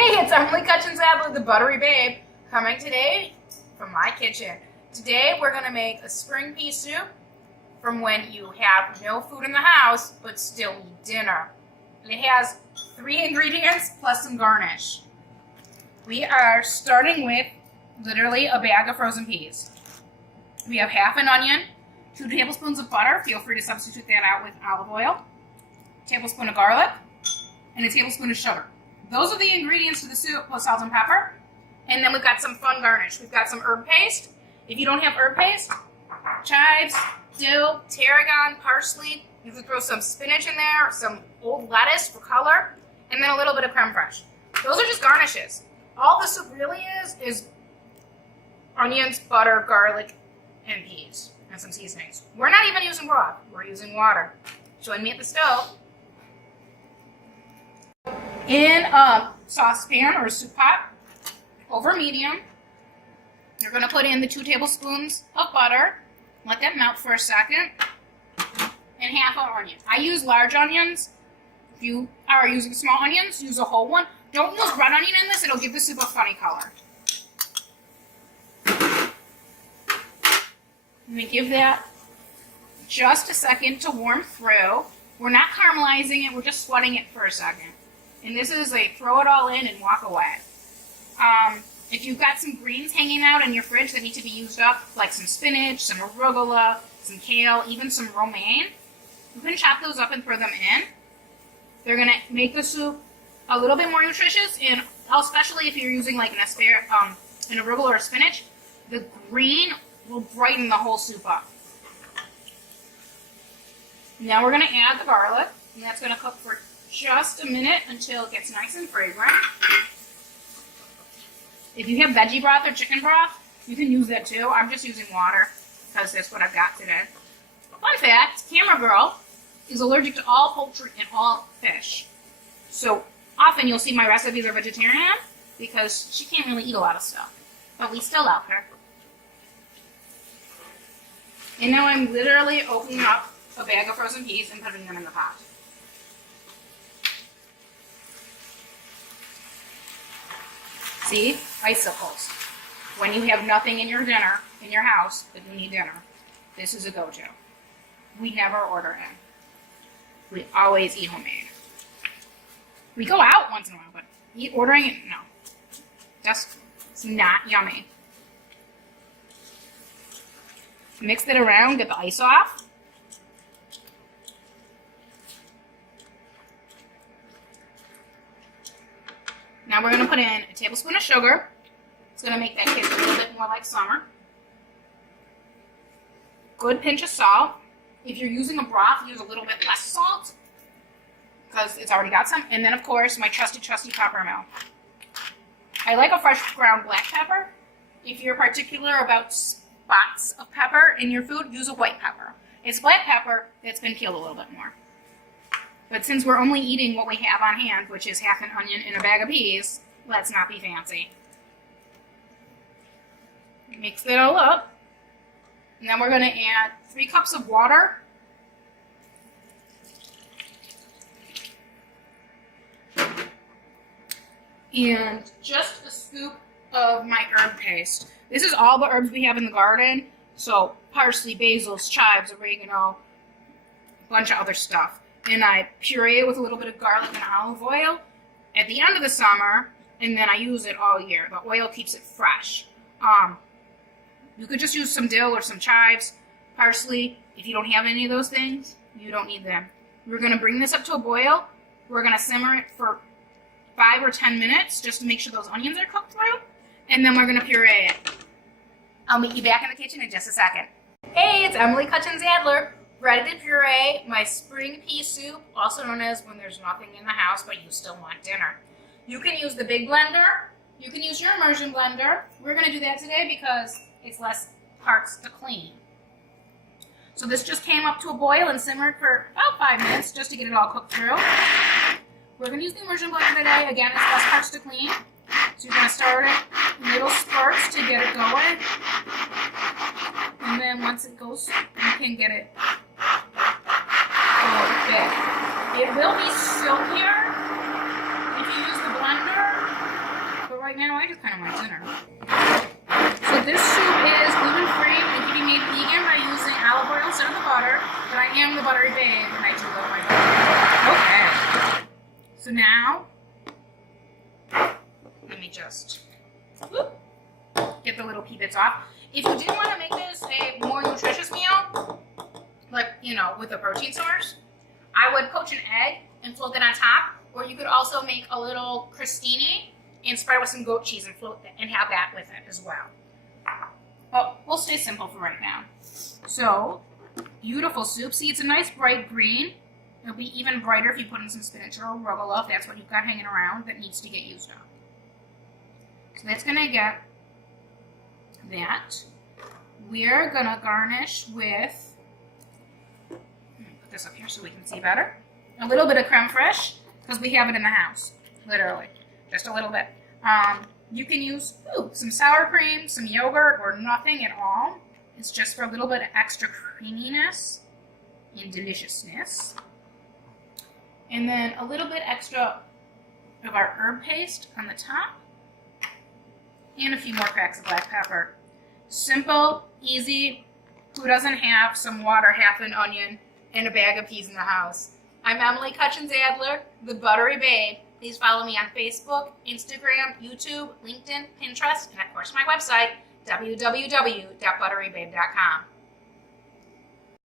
Hey, it's Emily Adler, the Buttery Babe, coming today from my kitchen. Today we're going to make a spring pea soup from when you have no food in the house but still need dinner. And it has 3 ingredients plus some garnish. We are starting with literally a bag of frozen peas. We have half an onion, 2 tablespoons of butter, feel free to substitute that out with olive oil, a tablespoon of garlic, and a tablespoon of sugar. Those are the ingredients to the soup plus salt and pepper. And then we've got some fun garnish. We've got some herb paste. If you don't have herb paste, chives, dill, tarragon, parsley. You can throw some spinach in there, some old lettuce for color, and then a little bit of creme fraiche. Those are just garnishes. All the soup really is onions, butter, garlic, and peas, and some seasonings. We're not even using broth. We're using water. Join me at the stove. In a saucepan or a soup pot, over medium, you're going to put in the 2 tablespoons of butter. Let that melt for a second. And half an onion. I use large onions. If you are using small onions, use a whole one. Don't use red onion in this. It'll give the soup a funny color. I'm going to give that just a second to warm through. We're not caramelizing it. We're just sweating it for a second. And this is a throw it all in and walk away. If you've got some greens hanging out in your fridge that need to be used up, like some spinach, some arugula, some kale, even some romaine, you can chop those up and throw them in. They're going to make the soup a little bit more nutritious, and especially if you're using like an arugula or spinach, the green will brighten the whole soup up. Now we're going to add the garlic, and that's going to cook for just a minute until it gets nice and fragrant. If you have veggie broth or chicken broth, you can use that too. I'm just using water because that's what I've got today. Fun fact, Camera Girl is allergic to all poultry and all fish. So often you'll see my recipes are vegetarian because she can't really eat a lot of stuff. But we still love her. And now I'm literally opening up a bag of frozen peas and putting them in the pot. See? Icicles. When you have nothing in your dinner, in your house, but you need dinner, this is a go-to. We never order in. We always eat homemade. We go out once in a while, but ordering it, no. It's not yummy. Mix it around, get the ice off. Now we're going to put in a tablespoon of sugar. It's going to make that taste a little bit more like summer. Good pinch of salt. If you're using a broth, use a little bit less salt because it's already got some. And then, of course, my trusty pepper mill. I like a fresh ground black pepper. If you're particular about spots of pepper in your food, use a white pepper. It's black pepper that's been peeled a little bit more. But since we're only eating what we have on hand, which is half an onion and a bag of peas, let's not be fancy. Mix it all up. And then we're going to add 3 cups of water. And just a scoop of my herb paste. This is all the herbs we have in the garden. So parsley, basil, chives, oregano, a bunch of other stuff. And I puree it with a little bit of garlic and olive oil at the end of the summer, and then I use it all year. The oil keeps it fresh. You could just use some dill or some chives, parsley. If you don't have any of those things, you don't need them. We're going to bring this up to a boil. We're going to simmer it for 5 or 10 minutes just to make sure those onions are cooked through, and then we're going to puree it. I'll meet you back in the kitchen in just a second. Hey, it's Emily Adler. Ready to puree my spring pea soup, also known as when there's nothing in the house but you still want dinner. You can use the big blender. You can use your immersion blender. We're going to do that today because it's less parts to clean. So this just came up to a boil and simmered for about 5 minutes just to get it all cooked through. We're going to use the immersion blender today. Again, it's less parts to clean. So you're going to start it in little spurts to get it going. And then once it goes, you can get it bit. It will be silkier if you use the blender right now. I just kind of want dinner. So this soup is gluten-free and can be made vegan by using olive oil instead of the butter. But I am the buttery babe and I do love my butter. Okay. So now, let me just get the little pea bits off. If you did want to make this a more nutritious meal, like, you know, with a protein source, I would poach an egg and float that on top. Or you could also make a little crostini and spread it with some goat cheese and float that, and have that with it as well. But we'll stay simple for right now. So, beautiful soup. See, it's a nice bright green. It'll be even brighter if you put in some spinach or arugula, if that's what you've got hanging around that needs to get used up. So that's going to get that. We're going to garnish with, put this up here so we can see better, a little bit of creme fraiche, because we have it in the house, literally, just a little bit. You can use some sour cream, some yogurt, or nothing at all. It's just for a little bit of extra creaminess and deliciousness. And then a little bit extra of our herb paste on the top. And a few more cracks of black pepper. Simple, easy. Who doesn't have some water, half an onion, and a bag of peas in the house? I'm Emily Adler, the Buttery Babe. Please follow me on Facebook, Instagram, YouTube, LinkedIn, Pinterest, and of course my website, www.butterybabe.com.